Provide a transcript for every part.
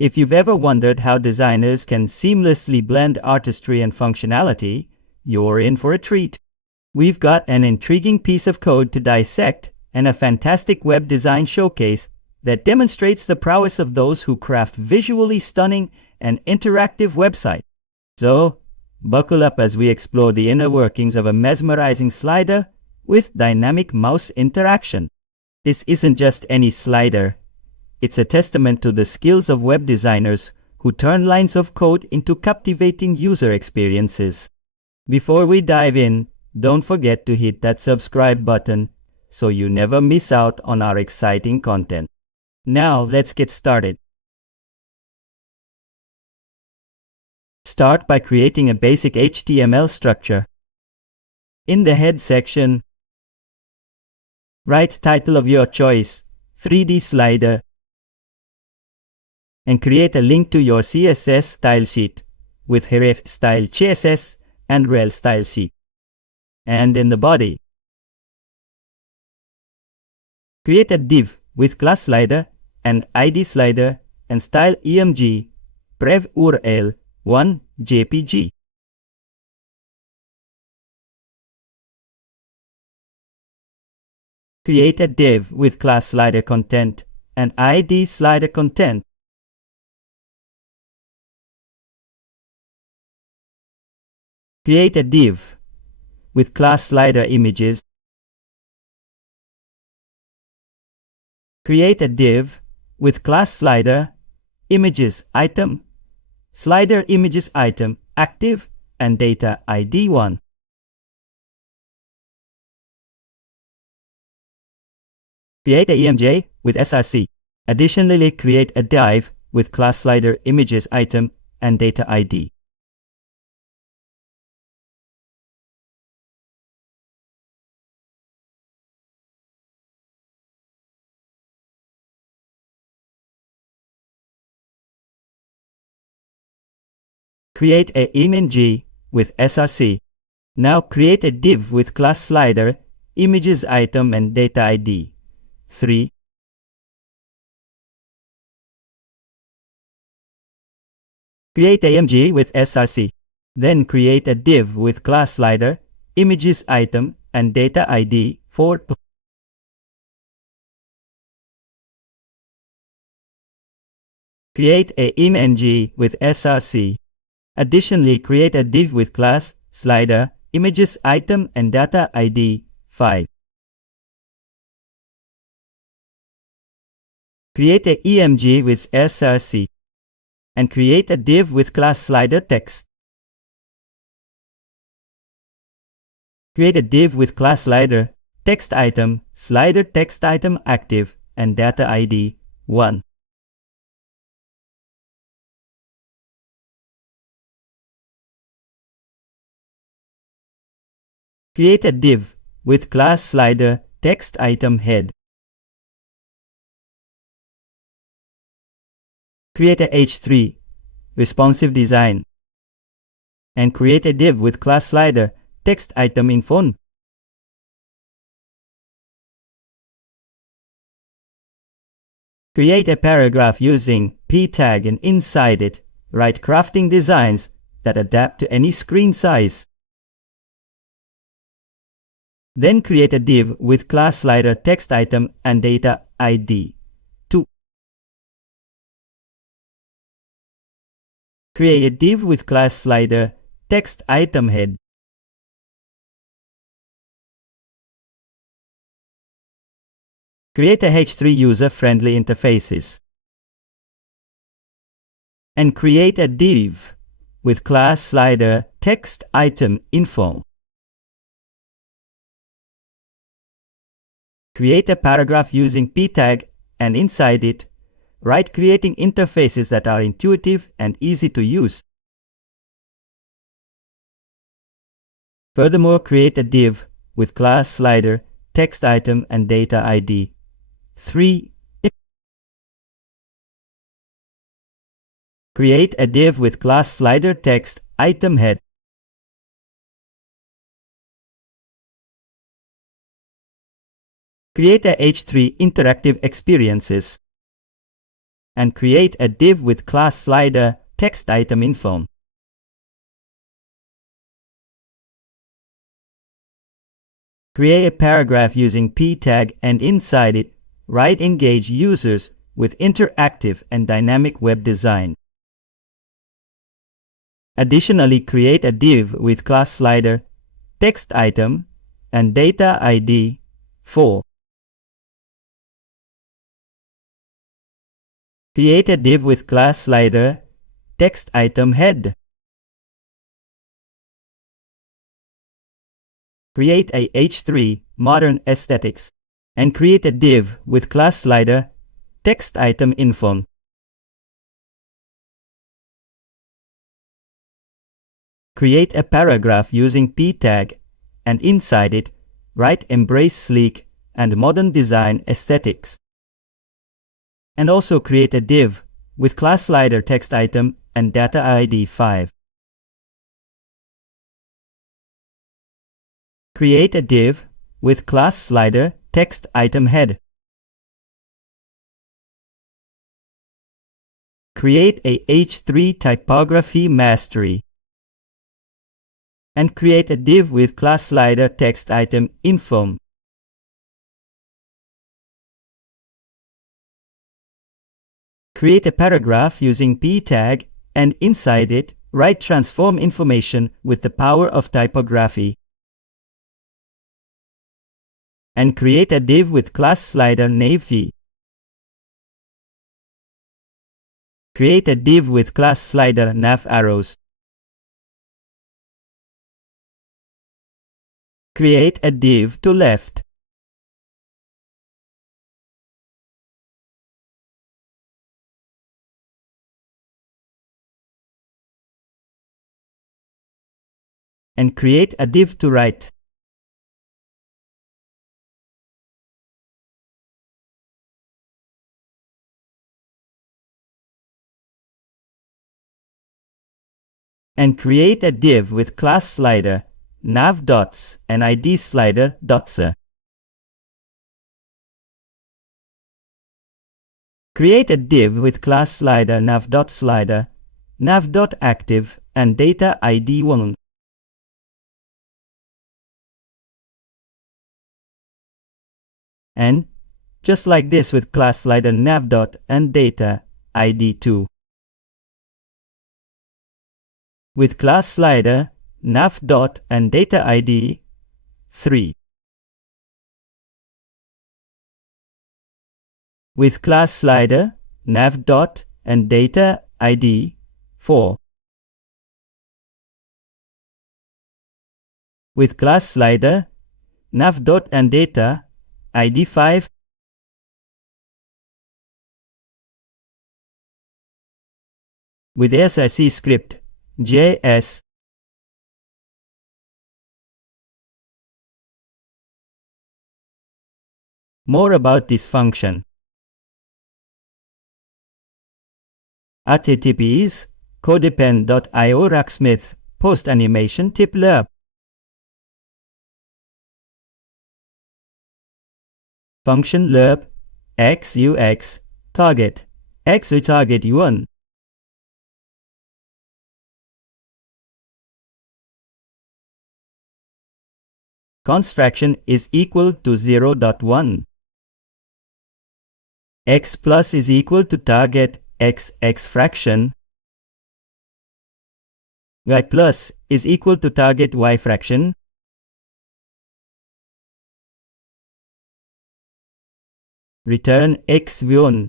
If you've ever wondered how designers can seamlessly blend artistry and functionality, you're in for a treat. We've got an intriguing piece of code to dissect and a fantastic web design showcase that demonstrates the prowess of those who craft visually stunning and interactive websites. So, buckle up as we explore the inner workings of a mesmerizing slider with dynamic mouse interaction. This isn't just any slider. It's a testament to the skills of web designers who turn lines of code into captivating user experiences. Before we dive in, don't forget to hit that subscribe button so you never miss out on our exciting content. Now, let's get started. Start by creating a basic HTML structure. In the head section, write title of your choice, 3D slider, and create a link to your CSS style sheet with href style CSS and rel style sheet. And in the body, create a div with class slider and ID slider and style img prev url 1 jpg. Create a div with class slider content and ID slider content. Create a div with class slider images. Create a div with class slider images item, slider images item active, and data ID 1. Create a EMJ with src. Additionally, create a div with class slider images item and data ID. Create a img with src. Now create a div with class slider images item and data ID 3. Create a img with src. Then create a div with class slider images item and data ID 4. Create a img with src. Additionally, create a div with class slider images item and data ID 5. Create a EMG with src and create a div with class slider text. Create a div with class slider text item, slider text item active, and data ID 1. Create a div with class slider text item head. Create a h3 responsive design and create a div with class slider text item in font. Create a paragraph using p tag, and inside it, write crafting designs that adapt to any screen size. Then create a div with class slider text item and data ID 2. Create a div with class slider text item head. Create a h3 user-friendly interfaces. And create a div with class slider text item info. Create a paragraph using p tag, and inside it, write creating interfaces that are intuitive and easy to use. Furthermore, create a div with class slider text item and data ID 3. Create a div with class slider text item head. Create a h3 interactive experiences and create a div with class slider text item info. Create a paragraph using p tag and inside it, write engage users with interactive and dynamic web design. Additionally, create a div with class slider text item and data ID 4. Create a div with class slider text item head. Create a h3 modern aesthetics and create a div with class slider text item info. Create a paragraph using p tag and inside it, write embrace sleek and modern design aesthetics. And also create a div with class slider text item and data ID 5. Create a div with class slider text item head. Create a h3 typography mastery. And create a div with class slider text item info. Create a paragraph using p tag and inside it, write transform information with the power of typography. And create a div with class slider navy. Create a div with class slider nav arrows. Create a div to left. And create a div to right. And create a div with class slider nav dots and ID slider dots. Create a div with class slider nav dot slider, nav dot active and data ID 1. And just like this with class slider nav dot and data ID 2. With class slider nav dot and data ID 3. With class slider nav dot and data ID 4. With class slider nav dot and data ID 5. With SIC script JS. More about this function. https codepend.io racksmith post animation tip lab. Function lerp xux target x target u1. Const fraction is equal to 0.1. X plus is equal to target x fraction. Y plus is equal to target y fraction. Return x v1.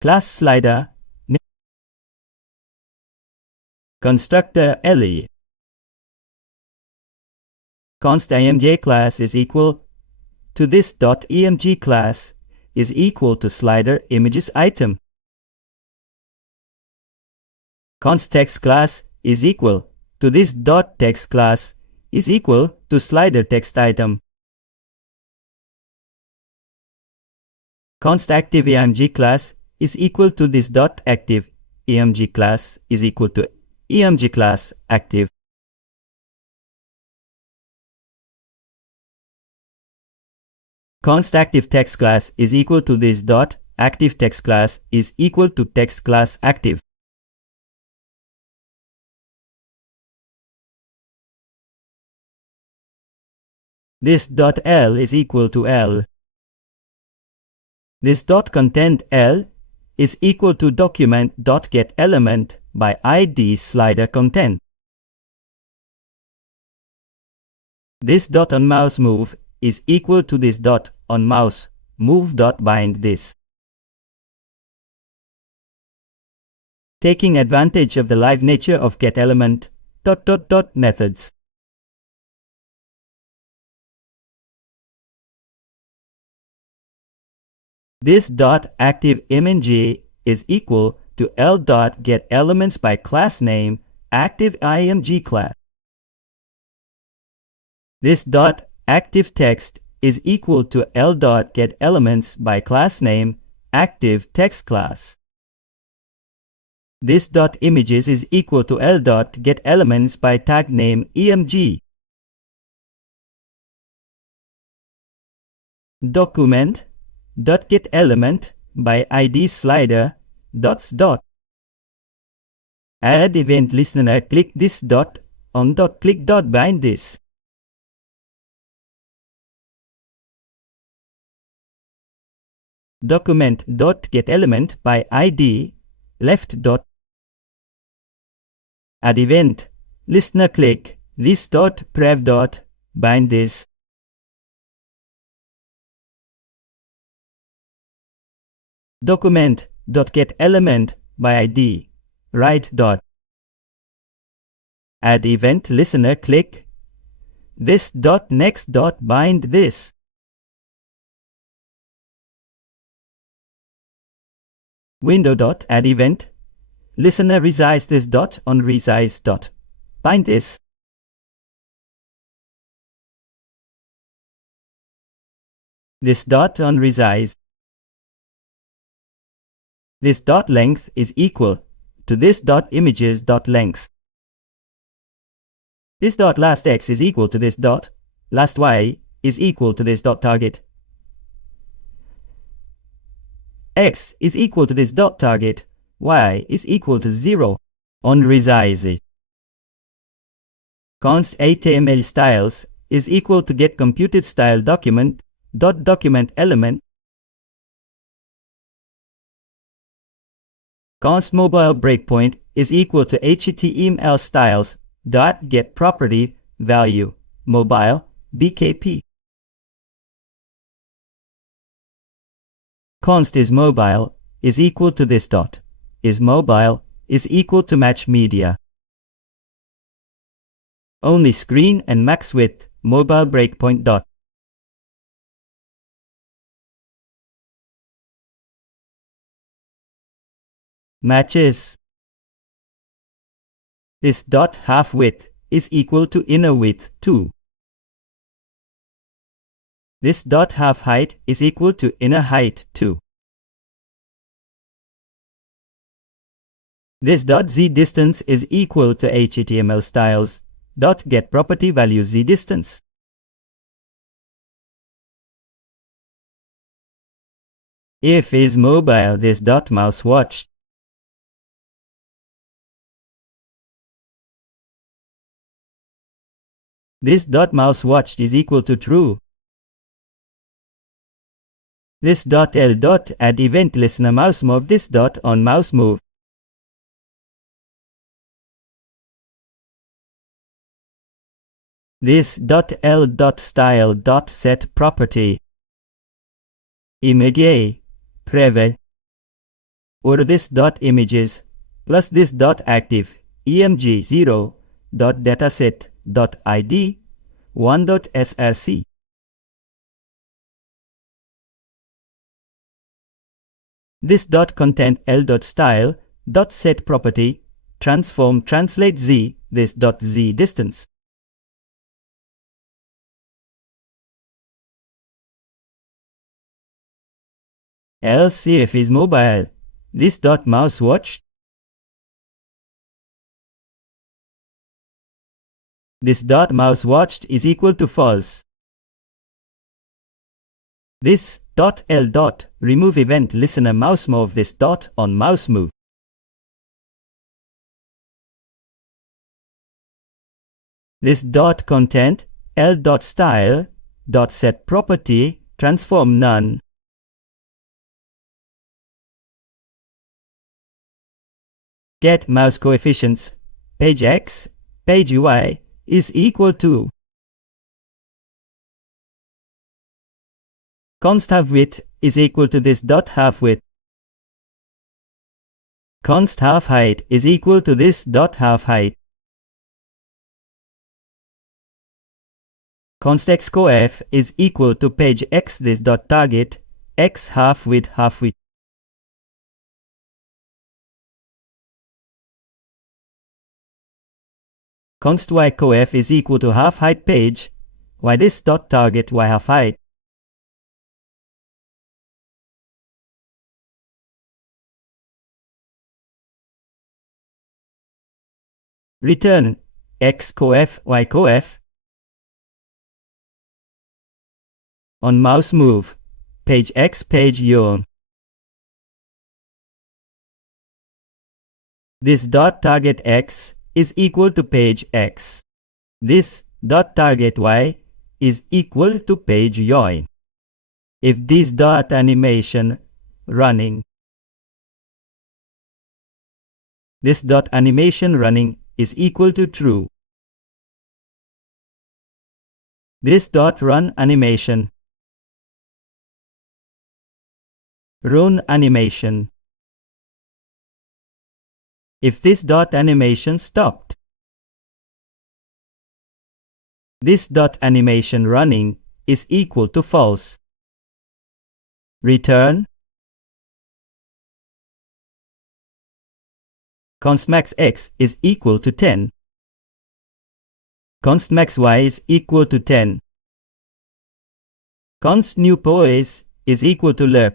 Class slider constructor le. Const img class is equal to this dot emg class is equal to slider images item. Const text class is equal to this dot text class is equal to slider text item. Const active emg class is equal to this dot active emg class is equal to emg class active. const active text class is equal to this dot active text class is equal to text class active. This dot L is equal to L. This dot content L is equal to document dot get element by ID slider content. This dot on mouse move is equal to this dot on mouse move dot bind this. Taking advantage of the live nature of get element dot methods. This dot active img is equal to L dot get elements by class name active img class. This dot active text is equal to L dot get elements by class name active text class. This dot images is equal to L dot get elements by tag name img. Document dot get element by ID slider dots dot. Add event listener click this dot on dot click dot bind this. Document dot get element by ID left dot. Add event listener click this dot prev dot bind this. Document dot get element by ID right dot. Add event listener click this dot next dot bind this. Window dot add event listener resize this dot on resize dot bind this. This dot on resize. This dot length is equal to this dot images dot length. This dot last x is equal to this dot last y is equal to this dot target. X is equal to this dot target, y is equal to 0 on resize. Const HTML styles is equal to get computed style document dot document element. Const mobile breakpoint is equal to HTML styles dot get property value mobile BKP. Const is mobile is equal to this dot is mobile is equal to match media. Only screen and max width mobile breakpoint dot. Matches. This dot half width is equal to inner width 2. This dot half height is equal to inner height 2. This dot z distance is equal to HTML styles dot get property value z distance. If is mobile this dot mouse watched. This dot mouse watched is equal to true. This dot L dot add event listener mouse move this dot on mouse move. This dot L dot style dot set property image preve or this dot images plus this dot active img 0 dot dataset dot id 1 dot src. This dot content L dot style dot set property transform translate z this dot z distance. Else if is mobile this dot mouse watched. This dot mouse watched is equal to false. This .l remove event listener mouse move this dot on mouse move. This dot content l.style .set property transform none. Get mouse coefficients page x page y is equal to const half width is equal to this dot half width. Const half height is equal to this dot half height. Const x coef is equal to page x this dot target x half width half width. Const y coef is equal to half height page y this dot target y half height. Return x coef y coef on mouse move page x page y. This dot target x is equal to page x. This dot target y is equal to page y. If this dot animation running, this dot animation running is equal to true. This dot run animation, run animation. If this dot animation stopped, this dot animation running is equal to false. Return const max x is equal to 10. Const max y is equal to 10. Const new pos is equal to lerp.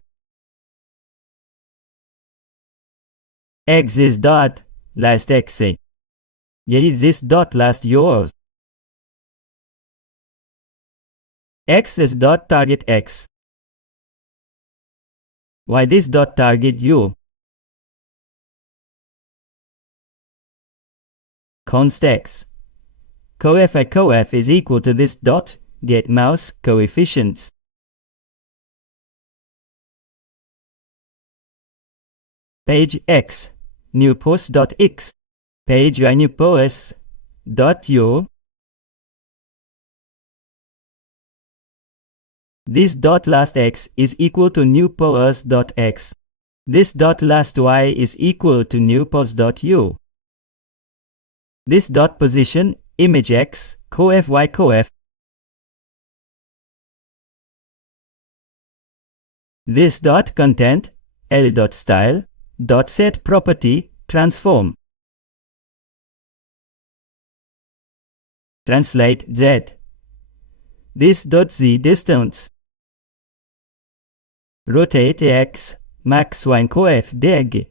X is dot last x. Yet this dot last yours. X is dot target x. Y this dot target you. Const x coef y coef is equal to this dot get mouse coefficients. Page x new post dot x page y new post dot u. This dot last x is equal to new post dot x. This dot last y is equal to new post dot u. This dot position image x coef y coef. This dot content l dot style dot set property transform. Translate z. This dot z distance. Rotate x max y coef deg.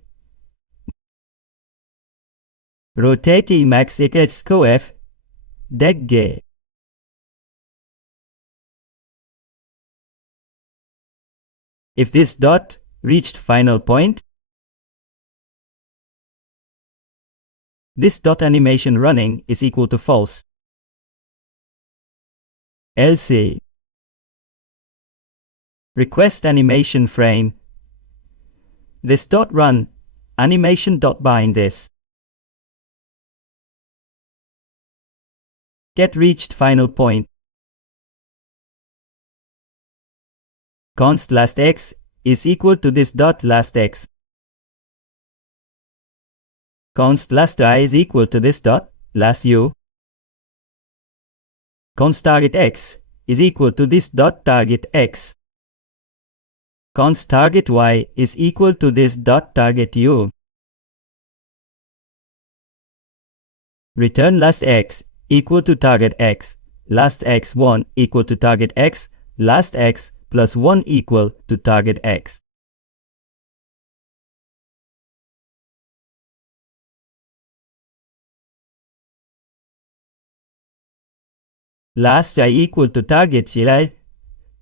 Rotate max x coef deg. If this dot reached final point, this dot animation running is equal to false. Else request animation frame. This dot run animation dot bind this. Get reached final point. Const last x is equal to this dot last x. Const last y is equal to this dot last u. Const target x is equal to this dot target x. Const target y is equal to this dot target u. Return last x equal to target x, last x1 equal to target x, last x plus 1 equal to target x. Last y equal to target y,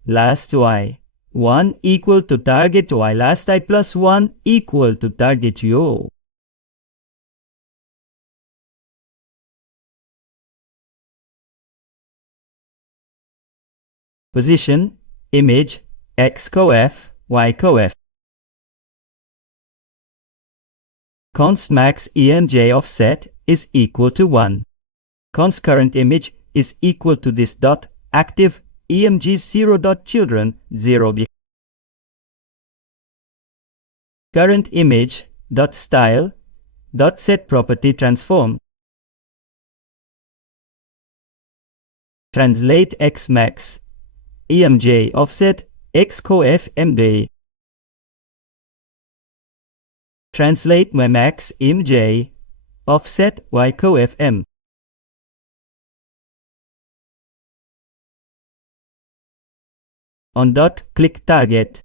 last y. 1 equal to target y last I plus 1 equal to target yo. Position, image, x coef, y coef. Const max emj offset is equal to 1. Const current image is equal to this dot active emg 0 dot children 0 be. Current image dot style dot set property transform. Translate x max emj offset x coef mj. Translate y max emj offset y coef m. On dot click target.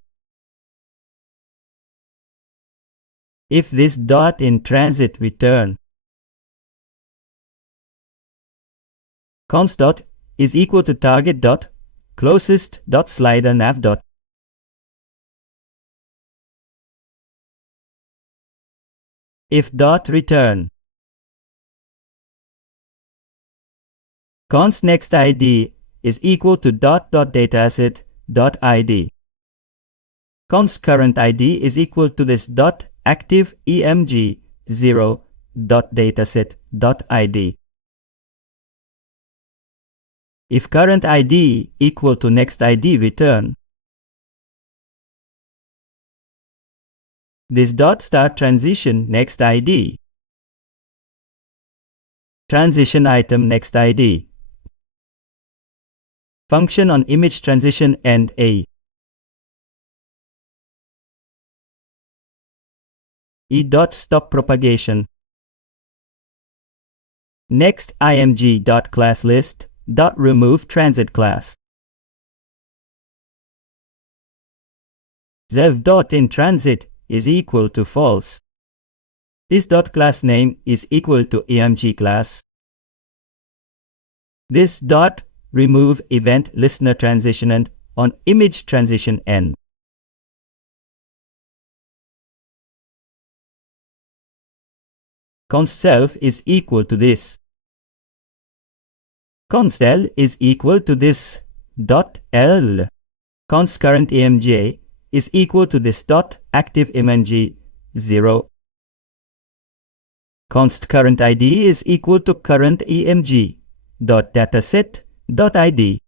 If this dot in transit return const dot is equal to target dot closest dot slider nav dot. If dot return const next id is equal to dot dot dataset dot id. Const current id is equal to this dot active emg 0 dot dataset dot id. If current id equal to next id return this dot start transition next id. Transition item next id. Function on image transition end a. E dot stop propagation. Next img dot class list dot remove transit class. Zev dot in transit is equal to false. This dot class name is equal to emg class. This dot remove event listener transition end on image transition end. Const self is equal to this. Const L is equal to this dot L. Const current emj is equal to this dot active emg 0. Const current id is equal to current emg dot dataset dot id.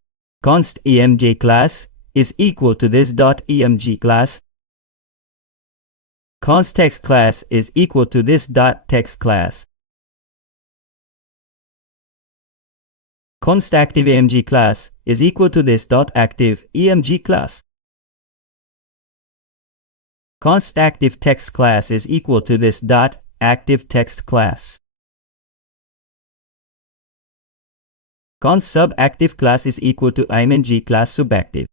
Const emj class is equal to this dot emg class. Const text class is equal to this dot text class. Const active emg class is equal to this dot active emg class. Const active text class is equal to this dot active text class. Const sub active class is equal to img class subactive.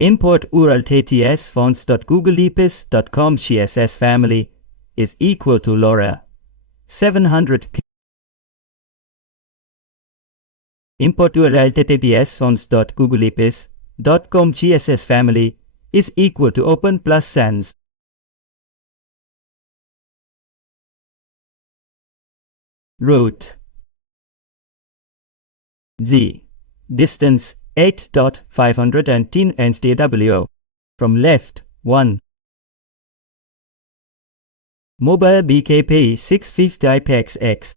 Import URL tts fonts.googleepis.com CSS family is equal to LoRa 700 p. Import URL tts fonts.googleepis.com CSS family is equal to open plus sans. Route Z. Distance 8.510 MTW. From left 1. Mobile BKP 650 IPXX.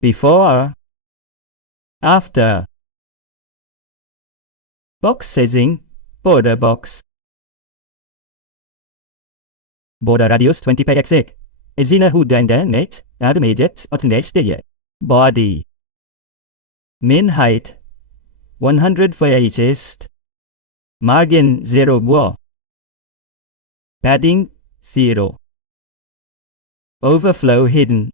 Before. After. Box sizing. Border box. Border radius 20 pixels. Zina net, intermediate, alternate. Body. Min height 100 for chest. Margin 0 war. Padding 0. Overflow hidden.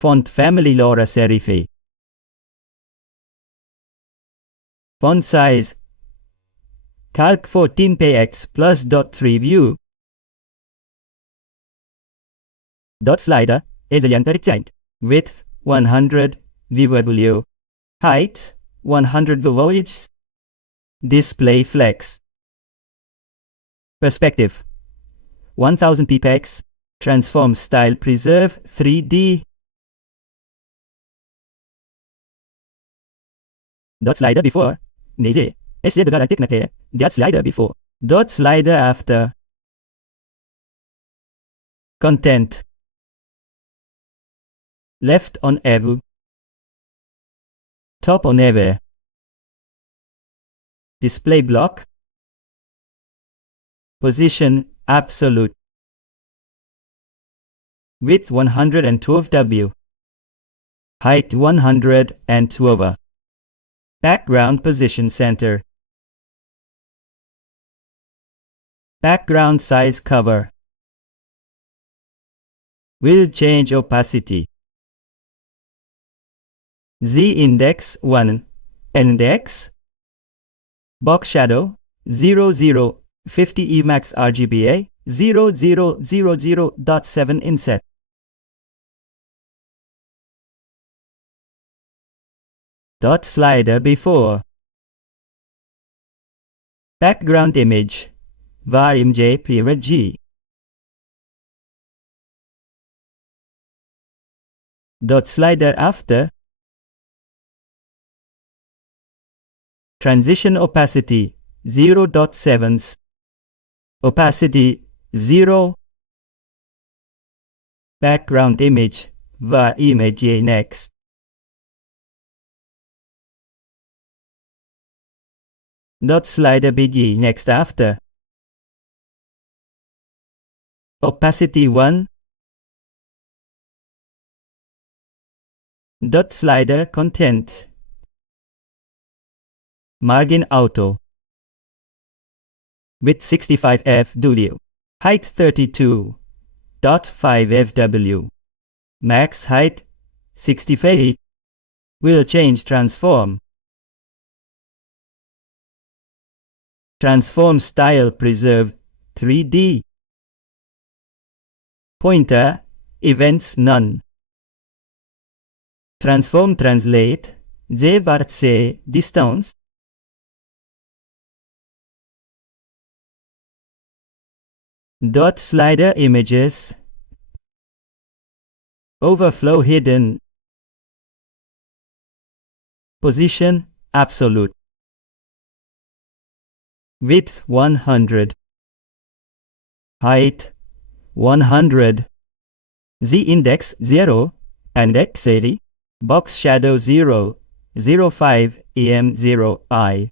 Font family LoRa serif. Font size Calc 14px plus .3 view. Dot slider is a rectangle. Width 100 VW. Height 100 VW. Display flex. Perspective 1000 px. Transform style preserve 3D. Dot slider before. Dot slider before. Dot slider after. Content. Left on evu. Top on ever. Display block. Position absolute. Width 112 W. Height 112. Background position center. Background size cover. Will change opacity. Z index 1. Index. Box shadow 00 50 Emax RGBA 0000.7 inset. Dot slider before. Background image var img period G. Dot slider after. Transition opacity 0.7. Opacity 0. Background image var image next. Dot slider BG next after. Opacity 1. Dot slider content. Margin auto. Width 65 FW. Height 32.5 FW. Max height 65. Will change transform. Transform style preserve 3D. Pointer events none. Transform translate J vartse distance. Dot slider images. Overflow hidden. Position absolute. Width 100. Height 100. Z index 0. Index 80. Box shadow 0. 05 EM0 I.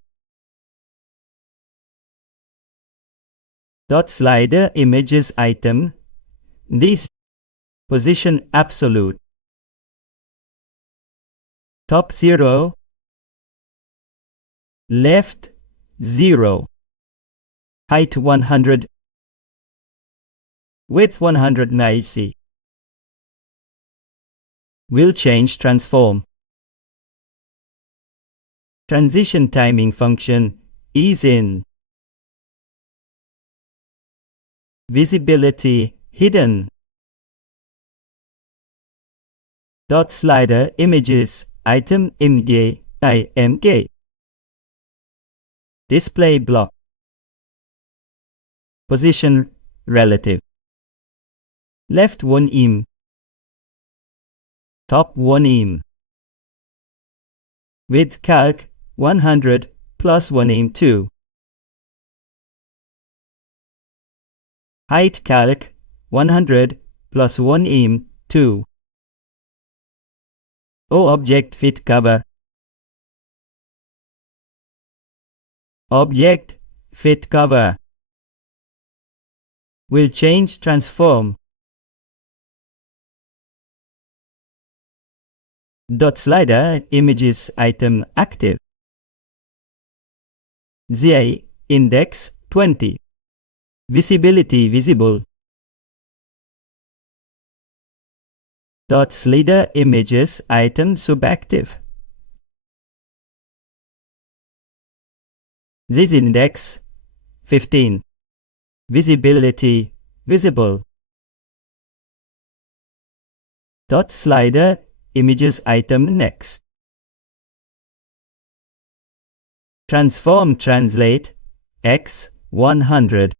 Dot slider images item. This. Position absolute. Top 0. Left 0. Height 100. Width 190. will change transform. Transition timing function ease in. Visibility hidden. Dot slider images item img img. Display block. Position relative. Left 1 im. Top 1 im. Width calc 100 plus 1 im 2. Height calc 100 plus 1 im 2. O object fit cover. Object fit cover will change transform. Dot slider images item active. ZA index 20. Visibility visible. Dot slider images item subactive. This index 15. Visibility visible. Dot slider images item next. Transform translate x 100.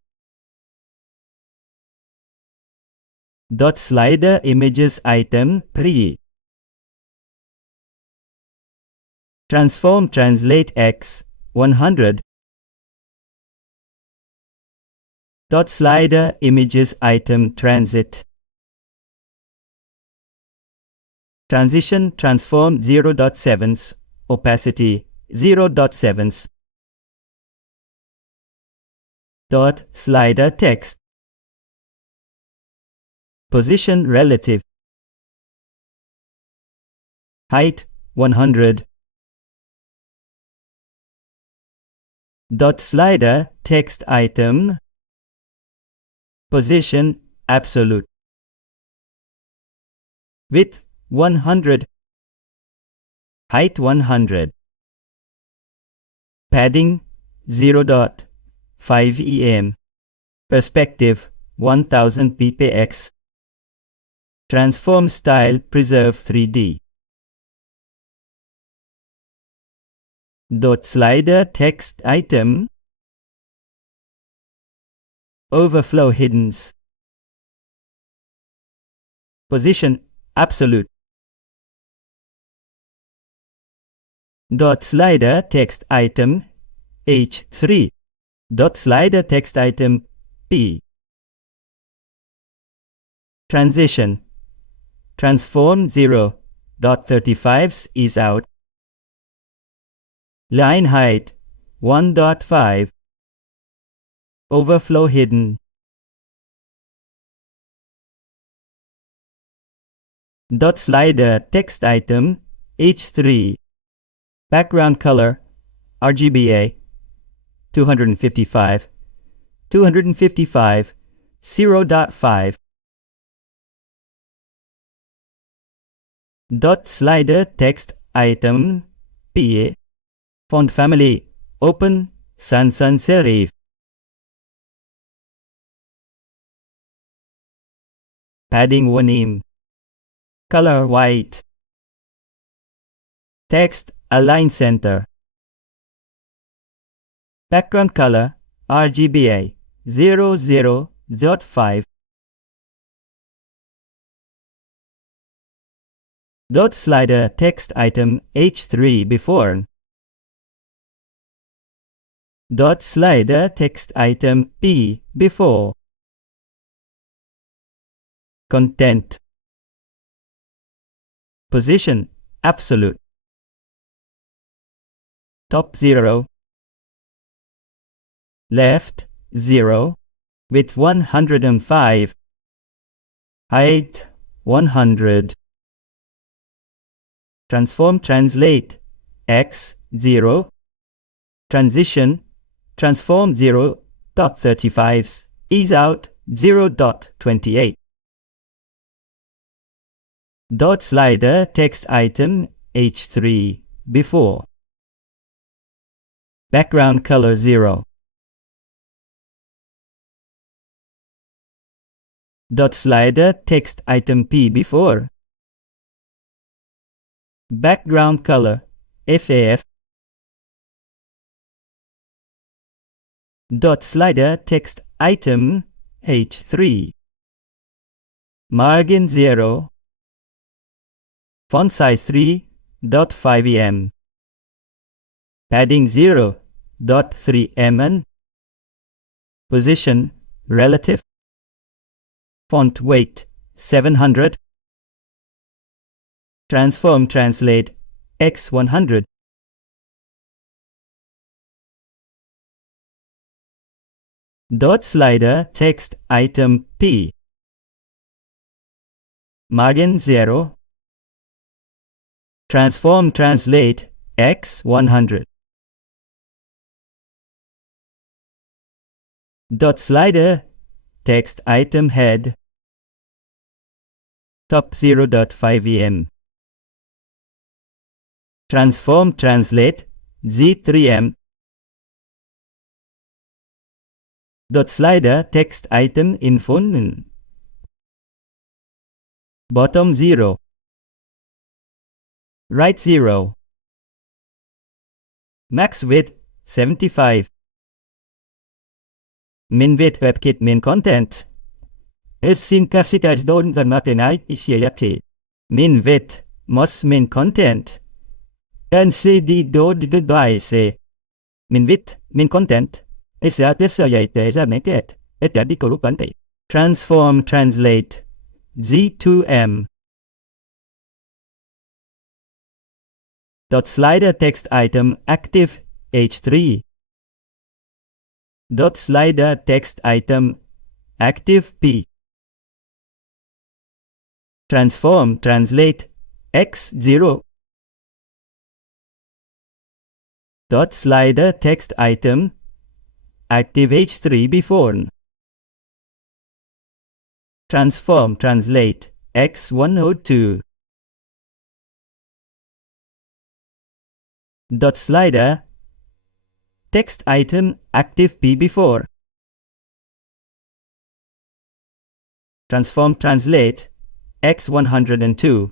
Dot slider images item pre. Transform translate x 100. Dot slider images item transit. Transition transform 0.7s. Opacity 0.7s. Dot slider text. Position relative. Height 100. Dot slider text item. Position absolute. Width 100. Height 100. Padding 0.5 em. Perspective 1000 ppx. Transform style preserve 3D. Dot slider text item. Overflow hiddens. Position absolute. Dot slider text item H3. Dot slider text item P. Transition. Transform 0.35s is out. Line height 1.5. Overflow hidden. Dot slider text item H3. Background color RGBA 255 255 0.5. Dot slider text item PA. Font family open sans serif. Padding 1 em. Color white. Text align center. Background color RGBA 00.5. Dot slider text item H3 before. Dot slider text item P before. Content. Position absolute. Top 0. Left 0. Width 105. Height 100. Transform translate x 0. Transition transform 0.35s ease out 0.28. Dot slider text item H3 before. Background color 0. Dot slider text item P before. Background color FAF. Dot slider text item H3. Margin 0. Font size 3.5 em. Padding 0.3 em. Position relative. Font weight 700. Transform translate x100. Dot slider text item P. Margin 0. Transform translate x100. Dot slider text item head. Top 0.5 em. Transform translate z3m. Dot slider text item info. Bottom 0. Right 0. Max width 75. Min width WebKit min content. Syncasitas don the matinite isiapti. Min width mos min content. NCD do device. Min width min content. Transform translate Z2M. Dot slider text item active H3. Dot slider text item active P. Transform translate X0. Dot slider text item active H3 before. Transform translate X102. Dot slider text item active P before. Transform translate X102.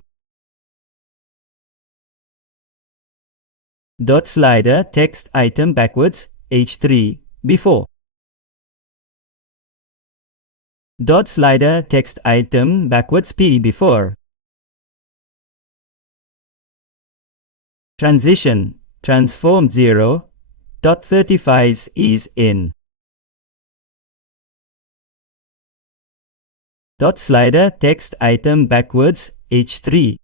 Dot slider text item backwards H3 before. Dot slider text item backwards P before. Transition transform 0.35 is in. Dot slider text item backwards H3.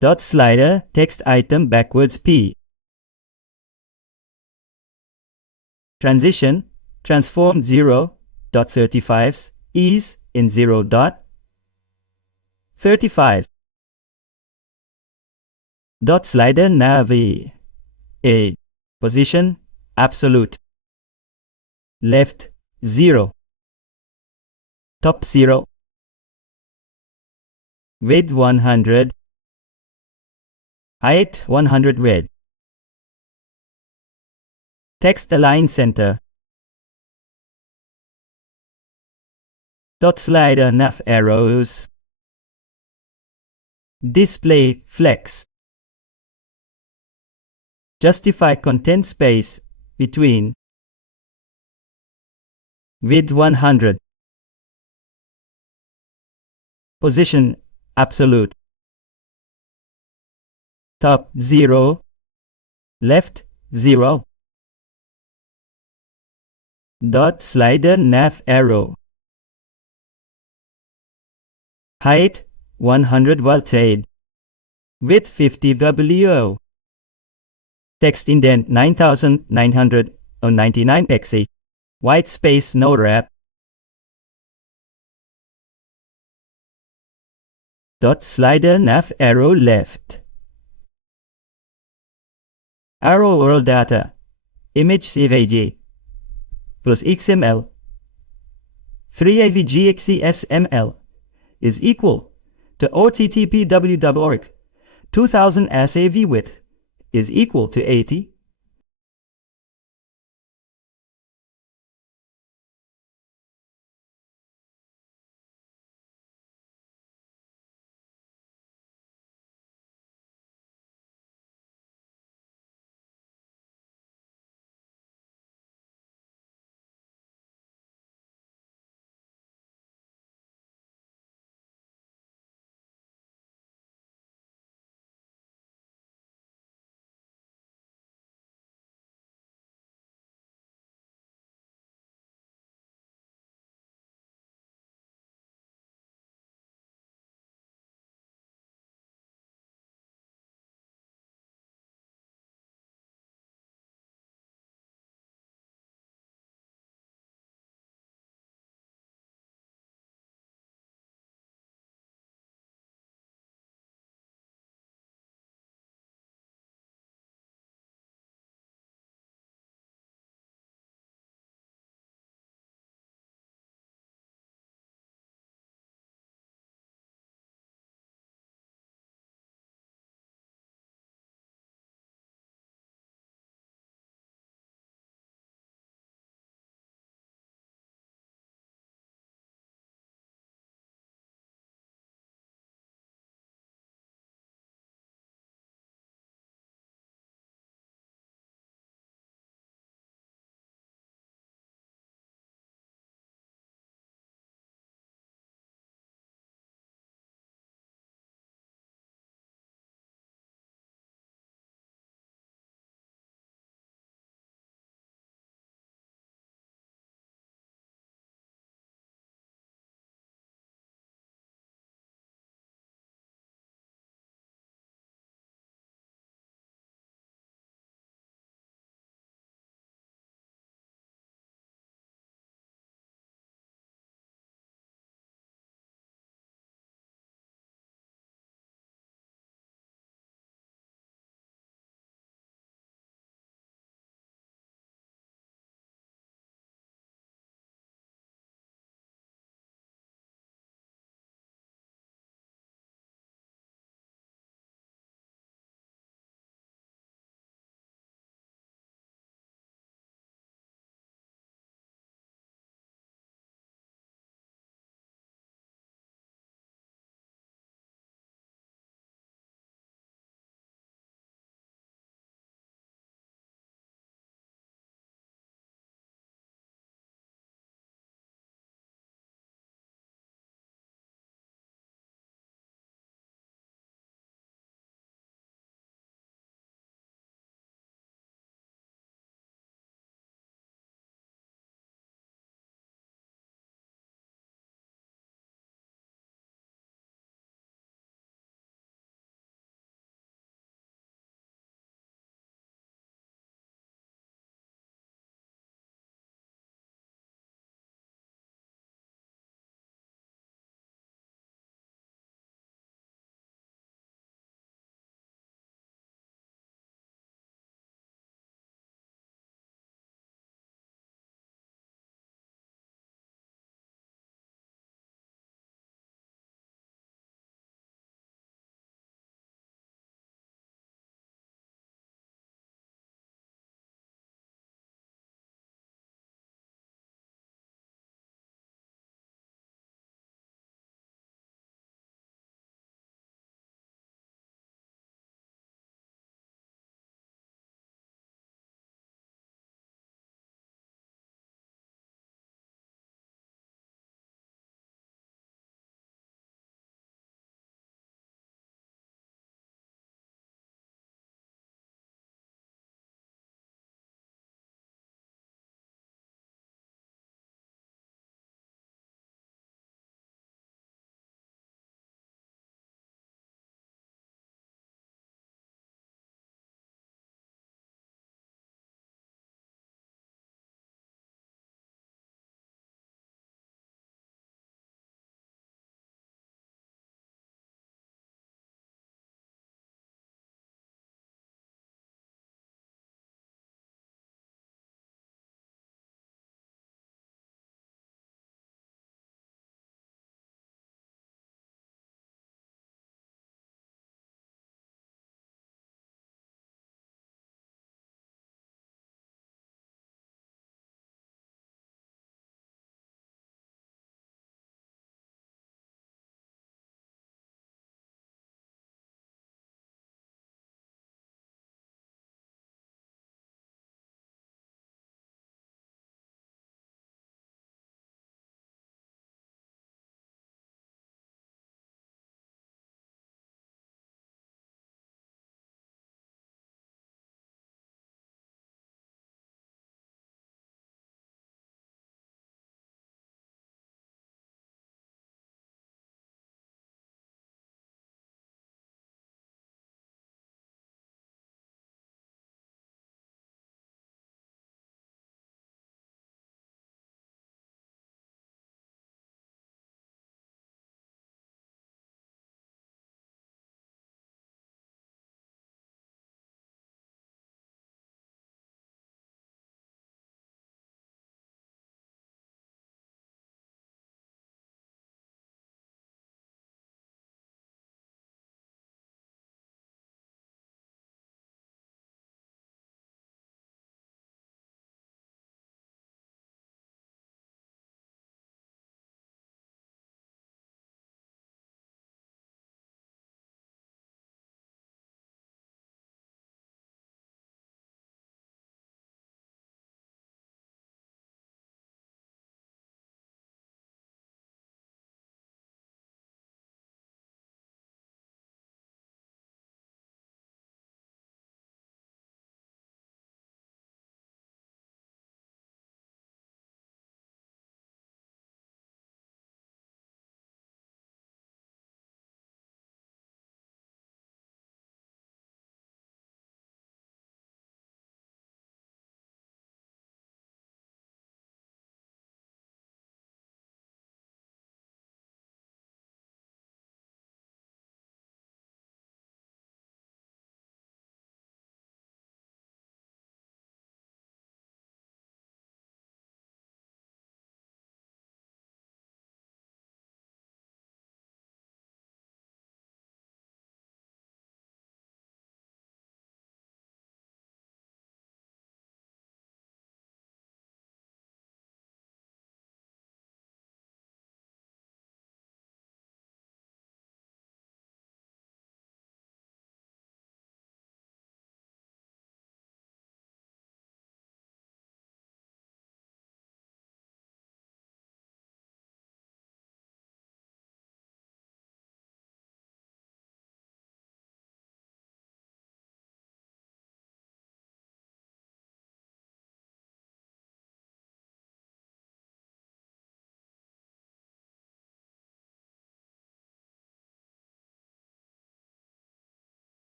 Dot slider text item backwards P. Transition transform 0.35 is in 0.35. Dot slider navi A. Position absolute. Left 0. Top 0. Width 100. Height 100 width. Text align center. Dot slider nav arrows. Display flex. Justify content space between. Width 100. Position absolute. Top 0. Left 0. Dot slider nav arrow. Height 100 voltage. Width 50 W. Text indent 9999 pixels. White space no wrap. Dot slider nav arrow left. Arrow world data. Image CVG plus XML 3 AVG XCSML is equal to http www.org. 2000 SAV width is equal to 80